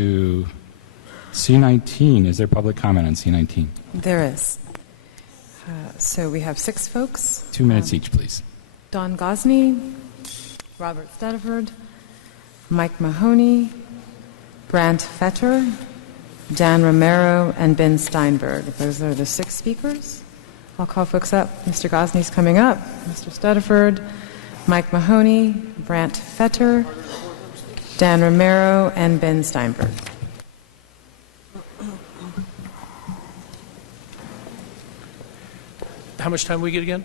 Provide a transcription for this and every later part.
to C19. Is there public comment on C19? There is. So we have 6 folks. 2 minutes each, please. Don Gosney, Robert Studdiford, Mike Mahoney, Brant Fetter, Dan Romero, and Ben Steinberg. Those are the 6 speakers. I'll call folks up. Mr. Gosney's coming up. Mr. Studdiford, Mike Mahoney, Brant Fetter, Dan Romero, and Ben Steinberg. How much time we get again?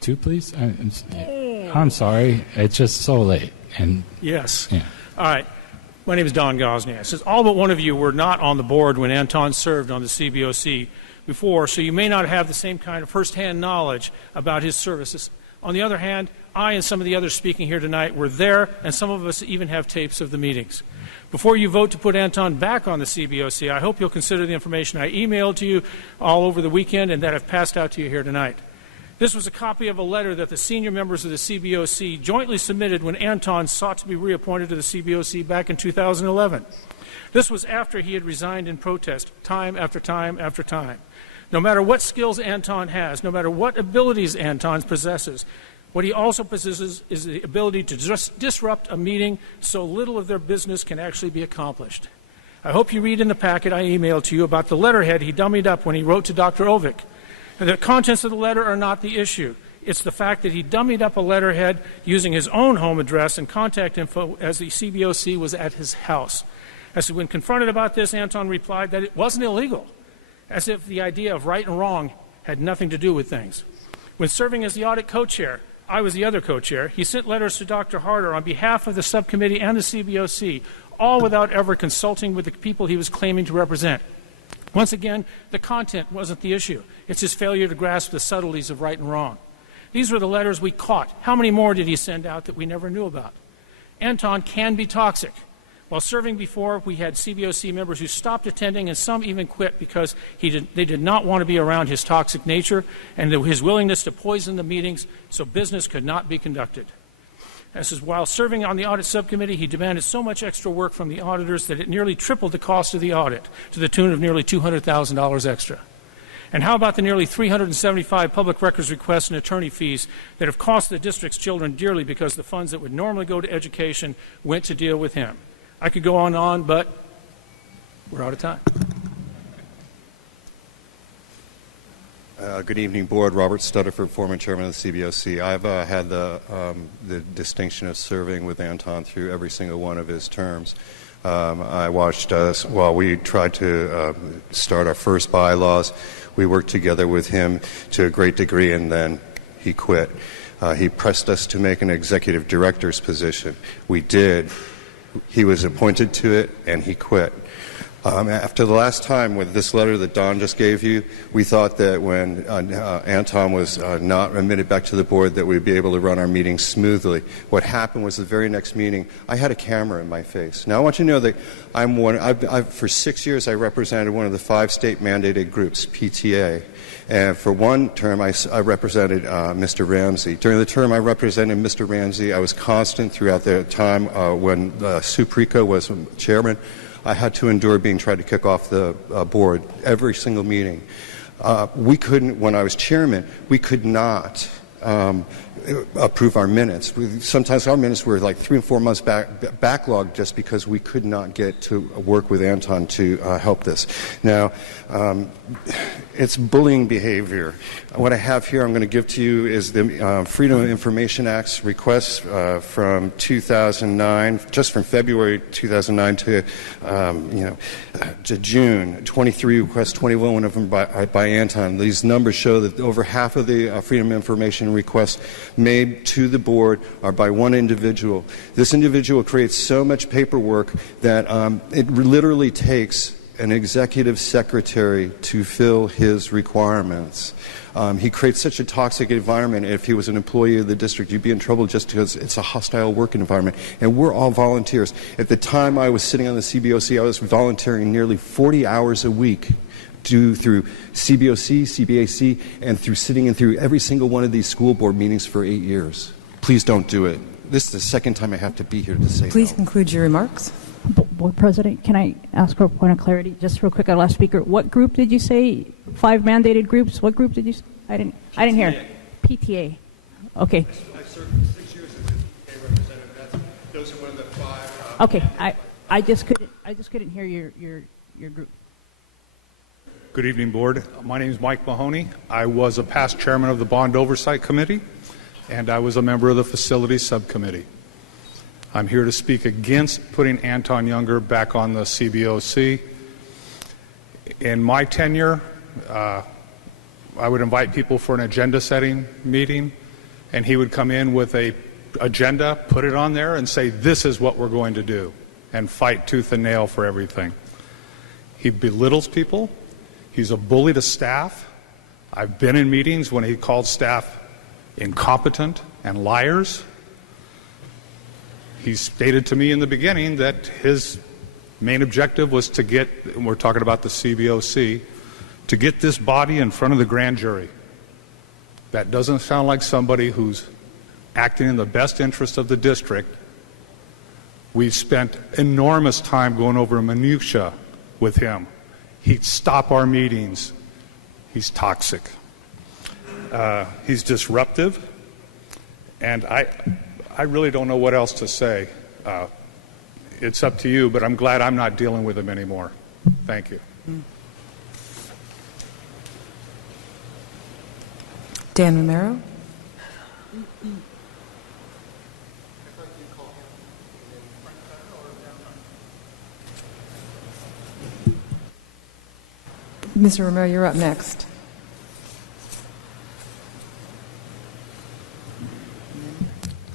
2, please. I'm sorry. It's just so late. And yes. Yeah. All right. My name is Don Gosney. It says all but one of you were not on the board when Anton served on the CBOC before, so you may not have the same kind of first-hand knowledge about his services. On the other hand, I and some of the others speaking here tonight were there, and some of us even have tapes of the meetings. Before you vote to put Anton back on the CBOC, I hope you'll consider the information I emailed to you all over the weekend and that I've passed out to you here tonight. This was a copy of a letter that the senior members of the CBOC jointly submitted when Anton sought to be reappointed to the CBOC back in 2011. This was after he had resigned in protest, time after time after time. No matter what skills Anton has, no matter what abilities Anton possesses, what he also possesses is the ability to just disrupt a meeting so little of their business can actually be accomplished. I hope you read in the packet I emailed to you about the letterhead he dummied up when he wrote to Dr. Ovick. The contents of the letter are not the issue. It's the fact that he dummied up a letterhead using his own home address and contact info as the CBOC was at his house. As when confronted about this, Anton replied that it wasn't illegal, as if the idea of right and wrong had nothing to do with things. When serving as the audit co-chair, I was the other co-chair, he sent letters to Dr. Harder on behalf of the subcommittee and the CBOC, all without ever consulting with the people he was claiming to represent. Once again, the content wasn't the issue. It's his failure to grasp the subtleties of right and wrong. These were the letters we caught. How many more did he send out that we never knew about? Anton can be toxic. While serving before, we had CBOC members who stopped attending and some even quit because they did not want to be around his toxic nature and his willingness to poison the meetings so business could not be conducted. This is while serving on the audit subcommittee, he demanded so much extra work from the auditors that it nearly tripled the cost of the audit to the tune of nearly $200,000 extra. And how about the nearly 375 public records requests and attorney fees that have cost the district's children dearly because the funds that would normally go to education went to deal with him? I could go on, but we're out of time. Good evening, Board. Robert Studdiford, former chairman of the CBOC. I've had the distinction of serving with Anton through every single one of his terms. I watched us while we tried to start our first bylaws. We worked together with him to a great degree, and then he quit. He pressed us to make an executive director's position. We did. He was appointed to it, and he quit. After the last time with this letter that Don just gave you, we thought that when Anton was not admitted back to the board that we'd be able to run our meetings smoothly. What happened was the very next meeting, I had a camera in my face. Now I want you to know that for 6 years I represented one of the 5 state-mandated groups, PTA. And for one term, I represented Mr. Ramsey. During the term I represented Mr. Ramsey, I was constant throughout the time when Sue Preco was chairman. I had to endure being tried to kick off the board every single meeting. We couldn't, when I was chairman, we could not approve our minutes. Sometimes our minutes were like 3 and 4 months backlogged just because we could not get to work with Anton to help this. Now, it's bullying behavior. What I have here I'm going to give to you is the Freedom of Information Act's requests from 2009, just from February 2009 to June. 23 requests, 21 of them by Anton. These numbers show that over half of the Freedom of Information requests made to the board are by one individual. This individual creates so much paperwork that it literally takes an executive secretary to fill his requirements. He creates such a toxic environment. If he was an employee of the district, you'd be in trouble just because it's a hostile work environment. And we're all volunteers. At the time I was sitting on the CBOC, I was volunteering nearly 40 hours a week through CBOC, CBAC, and through sitting in through every single one of these school board meetings for 8 years. Please don't do it. This is the second time I have to be here to say Please no. conclude your remarks. Board President, can I ask for a point of clarity? Just real quick, our last speaker. What group did you say? 5 mandated groups? What group did you say? I didn't hear. PTA. Okay. I served 6 years as a PTA representative. Those are one of the 5. Okay. I just couldn't hear your group. Good evening, Board. My name is Mike Mahoney. I was a past chairman of the Bond Oversight Committee, and I was a member of the Facilities Subcommittee. I'm here to speak against putting Anton Jungherr back on the CBOC. In my tenure, I would invite people for an agenda-setting meeting, and he would come in with an agenda, put it on there, and say, this is what we're going to do, and fight tooth and nail for everything. He belittles people. He's a bully to staff. I've been in meetings when he called staff incompetent and liars. He stated to me in the beginning that his main objective was to get, and we're talking about the CBOC, to get this body in front of the grand jury. That doesn't sound like somebody who's acting in the best interest of the district. We've spent enormous time going over minutia with him. He'd stop our meetings. He's toxic. He's disruptive. And I really don't know what else to say. It's up to you, but I'm glad I'm not dealing with him anymore. Thank you. Dan Romero. Mr. Romero, you're up next.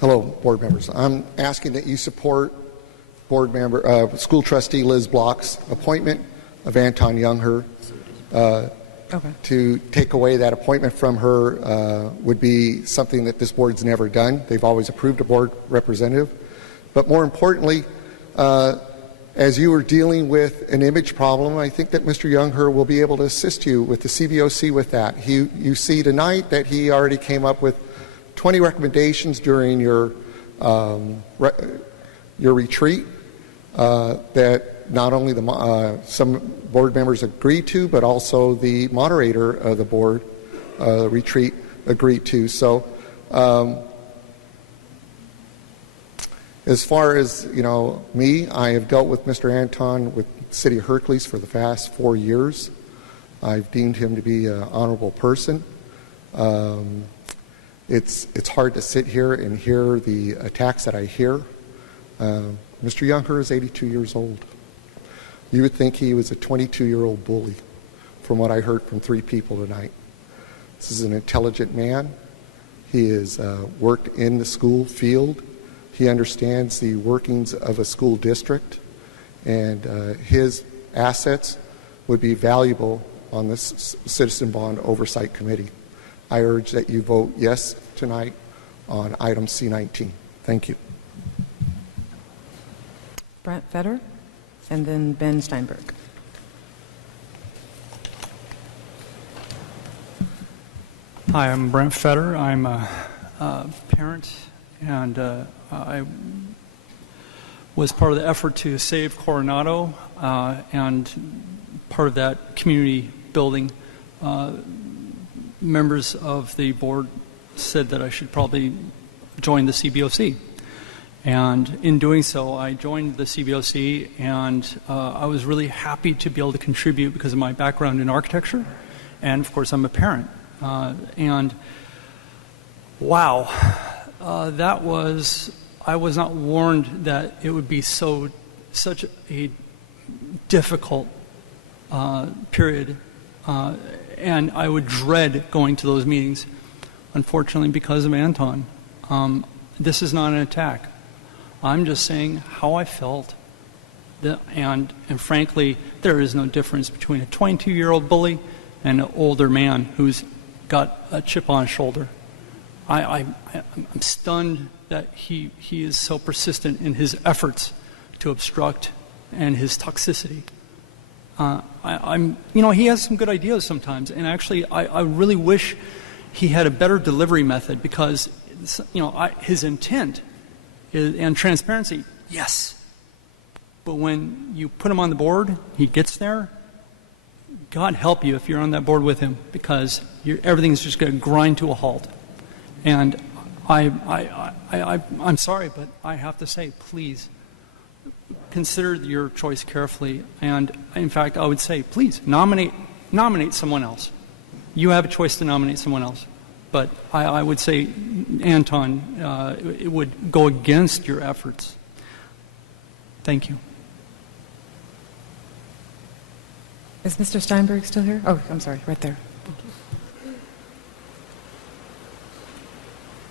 Hello, board members. I'm asking that you support board member, school trustee Liz Block's appointment of Anton Jungherr. To take away that appointment from her would be something that this board's never done. They've always approved a board representative. But more importantly, as you are dealing with an image problem, I think that Mr. Jungherr will be able to assist you with the CBOC with that. You see tonight that he already came up with 20 recommendations during your retreat that not only some board members agreed to, but also the moderator of the board retreat agreed to. So as far as me, I have dealt with Mr. Anton with the City of Hercules for the past 4 years. I've deemed him to be an honorable person. It's hard to sit here and hear the attacks that I hear. Mr. Jungherr is 82 years old. You would think he was a 22-year-old bully, from what I heard from 3 people tonight. This is an intelligent man. He has worked in the school field. He understands the workings of a school district, and his assets would be valuable on this Citizen Bond Oversight Committee. I urge that you vote yes tonight on item C19. Thank you. Brant Fetter, and then Ben Steinberg. Hi, I'm Brant Fetter. I'm a parent, and I was part of the effort to save Coronado, and part of that community building. Members of the board said that I should probably join the CBOC. And in doing so, I joined the CBOC, and I was really happy to be able to contribute because of my background in architecture. And of course, I'm a parent. And wow, I was not warned that it would be such a difficult period. And I would dread going to those meetings, unfortunately, because of Anton. This is not an attack. I'm just saying how I felt. And frankly, there is no difference between a 22-year-old bully and an older man who's got a chip on his shoulder. I'm stunned that he is so persistent in his efforts to obstruct and his toxicity. He has some good ideas sometimes, and actually, I really wish he had a better delivery method because, his intent and transparency, yes, But when you put him on the board, he gets there, God help you if you're on that board with him, because everything's just going to grind to a halt. And I'm sorry, but I have to say, please, consider your choice carefully. And in fact, I would say, please, nominate someone else. You have a choice to nominate someone else. But I would say, Anton, it would go against your efforts. Thank you. Is Mr. Steinberg still here? Oh, I'm sorry, right there.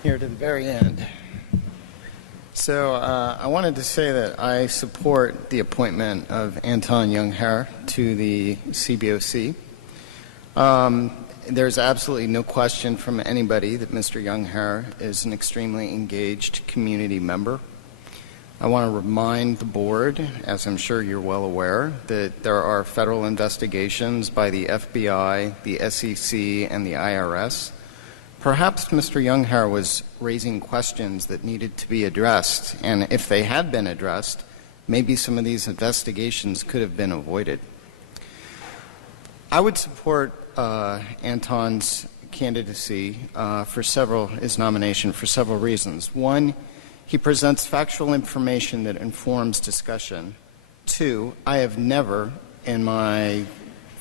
Here to the very end. So I wanted to say that I support the appointment of Anton Jungherr to the CBOC. There's absolutely no question from anybody that Mr. Jungherr is an extremely engaged community member. I want to remind the board, as I'm sure you're well aware, that there are federal investigations by the FBI, the SEC, and the IRS. Perhaps Mr. Jungherr was raising questions that needed to be addressed, and if they had been addressed, maybe some of these investigations could have been avoided. I would support Anton's candidacy his nomination for several reasons. One, he presents factual information that informs discussion. Two, I have never, in my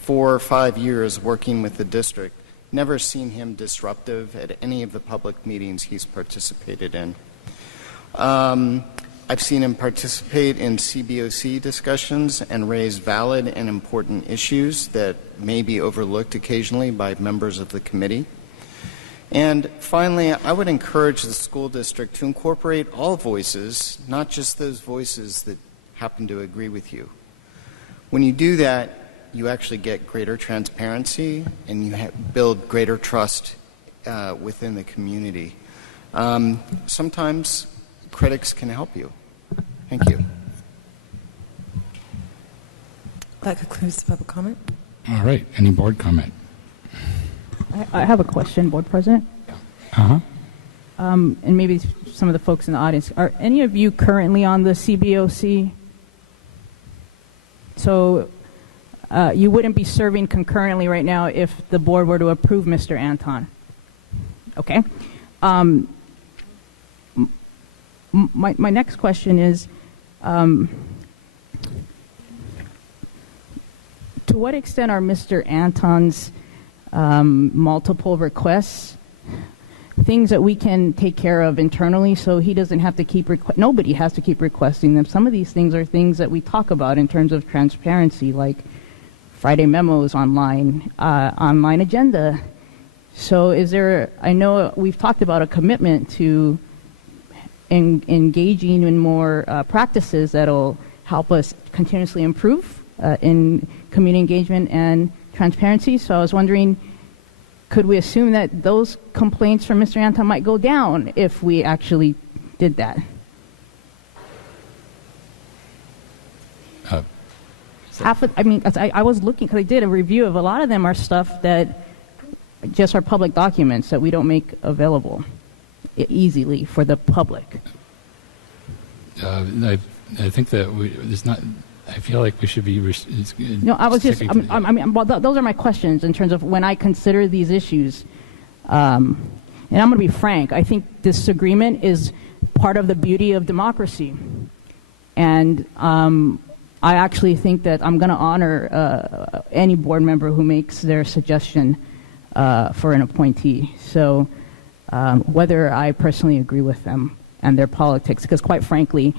4 or 5 years working with the district, never seen him disruptive at any of the public meetings he's participated in. I've seen him participate in CBOC discussions and raise valid and important issues that may be overlooked occasionally by members of the committee. And finally, I would encourage the school district to incorporate all voices, not just those voices that happen to agree with you. When you do that, you actually get greater transparency and you build greater trust within the community. Sometimes critics can help you. Thank you. That concludes the public comment. All right. Any board comment? I have a question, Board President. Uh-huh. And maybe some of the folks in the audience. Are any of you currently on the CBOC? So you wouldn't be serving concurrently right now if the board were to approve Mr. Anton. Okay. My next question is, to what extent are Mr. Anton's multiple requests things that we can take care of internally, so he doesn't have to keep nobody has to keep requesting them? Some of these things are things that we talk about in terms of transparency, like Friday memos online, online agenda. So is there, I know we've talked about a commitment to engaging in more practices that'll help us continuously improve in community engagement and transparency. So I was wondering, could we assume that those complaints from Mr. Anton might go down if we actually did that? I was looking, because I did a review of a lot of them are stuff that just are public documents that we don't make available easily for the public. I think that there's not. I feel like we should be. No, I was just. Well, those are my questions in terms of when I consider these issues. And I'm going to be frank. I think disagreement is part of the beauty of democracy, and I actually think that I'm going to honor any board member who makes their suggestion for an appointee. So whether I personally agree with them and their politics, because quite frankly,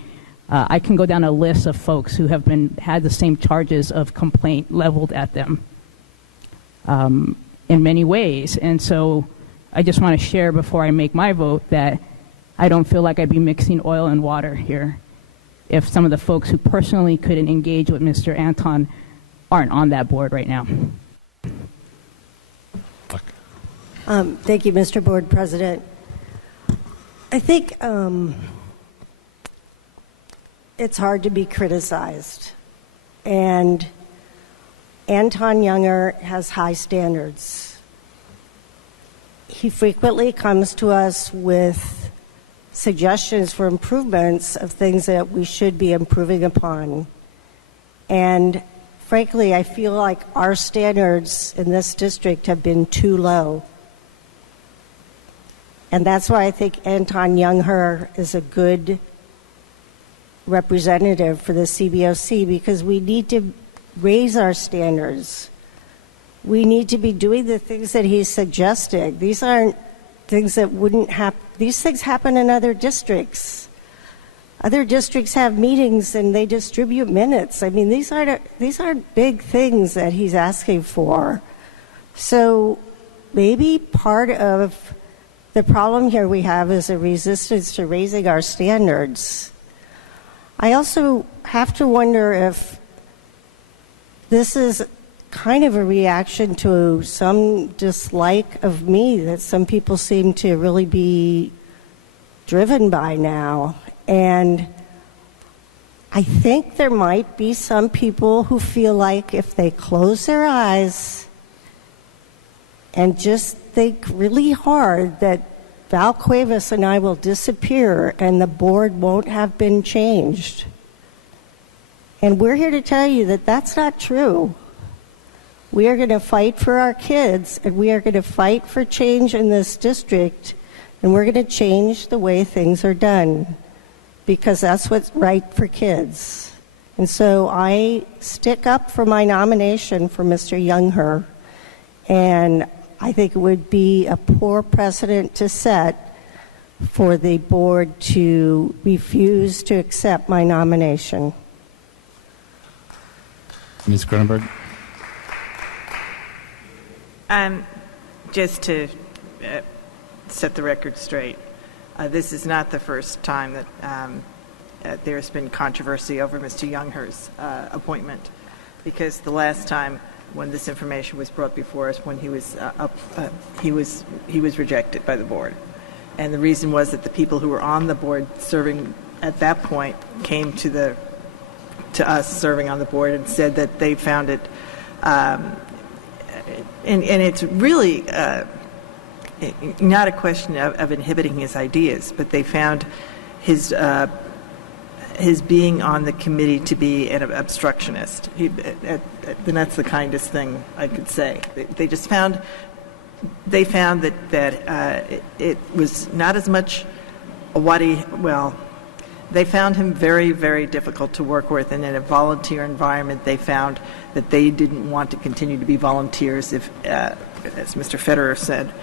I can go down a list of folks who have had the same charges of complaint leveled at them in many ways. And so I just want to share before I make my vote that I don't feel like I'd be mixing oil and water here if some of the folks who personally couldn't engage with Mr. Anton aren't on that board right now. Thank you, Mr. Board President. I think it's hard to be criticized. And Anton Jungherr has high standards. He frequently comes to us with suggestions for improvements of things that we should be improving upon. And frankly, I feel like our standards in this district have been too low. And that's why I think Anton Jungherr is a good representative for the CBOC, because we need to raise our standards. We need to be doing the things that he's suggesting. These aren't things that wouldn't happen. These things happen in other districts. Other districts have meetings and they distribute minutes. I mean, these aren't big things that he's asking for. So maybe part of the problem here we have is a resistance to raising our standards. I also have to wonder if this is kind of a reaction to some dislike of me that some people seem to really be driven by now. And I think there might be some people who feel like if they close their eyes and just think really hard that Val Cuevas and I will disappear and the board won't have been changed. And we're here to tell you that that's not true. We are going to fight for our kids, and we are going to fight for change in this district, and we're going to change the way things are done, because that's what's right for kids. And so I stick up for my nomination for Mr. Jungherr, and I think it would be a poor precedent to set for the board to refuse to accept my nomination. Ms. Kronenberg? Just to set the record straight, this is not the first time that there's been controversy over Mr. Jungherr's appointment, because the last time when this information was brought before us, when he was rejected by the board, and the reason was that the people who were on the board serving at that point came to us serving on the board and said that they found it. And it's really not a question of inhibiting his ideas, but they found his being on the committee to be an obstructionist. And that's the kindest thing I could say. They found that it was not as much they found him very, very difficult to work with, and in a volunteer environment, they found that they didn't want to continue to be volunteers if, as Mr. Fetter said,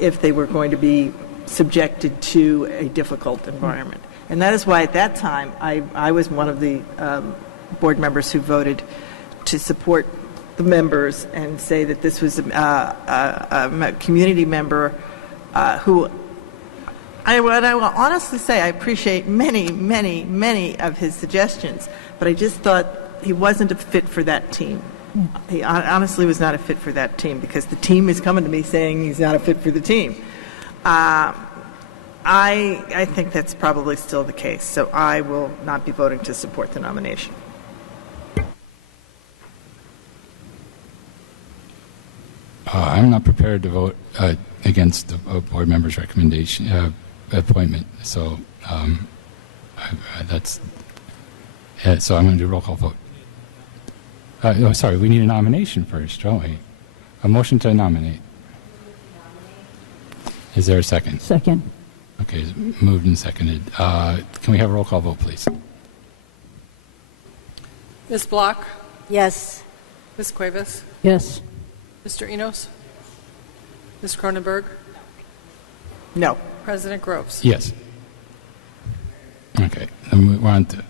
if they were going to be subjected to a difficult environment. And that is why at that time, I was one of the board members who voted to support the members and say that this was a community member who I will honestly say I appreciate many, many, many of his suggestions, but I just thought he wasn't a fit for that team. He honestly was not a fit for that team, because the team is coming to me saying he's not a fit for the team. I think that's probably still the case, so I will not be voting to support the nomination. I'm not prepared to vote against the board member's recommendation appointment. So so I'm going to do a roll call vote. Sorry, we need a nomination first, don't we? A motion to nominate. Is there a second? Second. Okay, moved and seconded. Can we have a roll call vote, please? Ms. Block? Yes. Ms. Cuevas? Yes. Mr. Enos? Ms. Kronenberg? No. President Groves? Yes. Okay, then we're on to